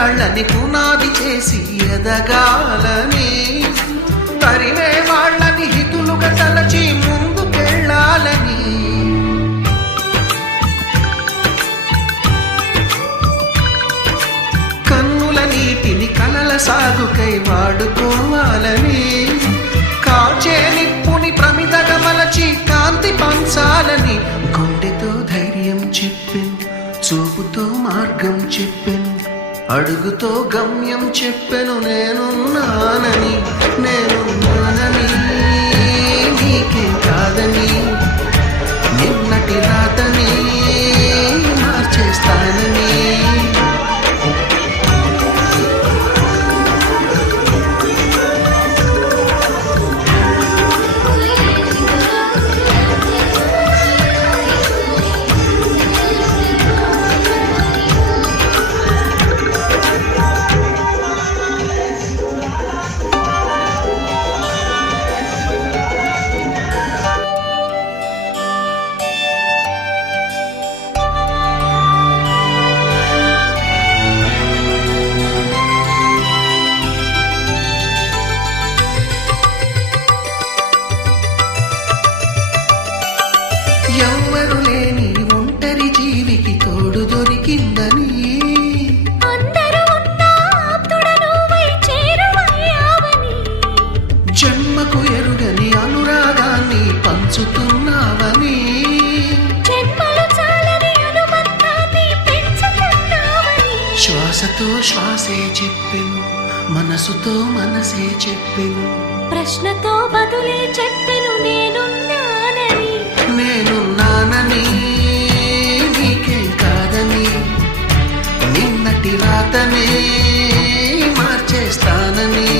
వాళ్ళని పునాది చేసి ఎదగాలని. తరిమే వాళ్ళని హితులుగా తలచి ముందుకెళ్ళాలని. కన్నుల నీటిని కలల సాగుకై వాడుకోవాలని. కాచే నిప్పుని ప్రమిదగా మలచి కాంతి పంచాలని. గుండెతో ధైర్యం చెప్పెను చూపుతో మార్గం చెప్పెను. అడుగుతో గమ్యం చెప్పెను నేనున్నానని నేనున్నానని నీకే కాదని ఎవ్వరు లేని ఒంటరి జీవికి తోడు దొరికిందని. జన్మకు ఎరుగని అనురాగాన్ని పంచుతున్నావని. శ్వాసతో శ్వాసే చెప్పెను మనసుతో మనసే చెప్పెను. ప్రశ్నతో బదులే చెప్పెను నేనున్నానని నిన్నటి రాతనే మార్చేస్తానని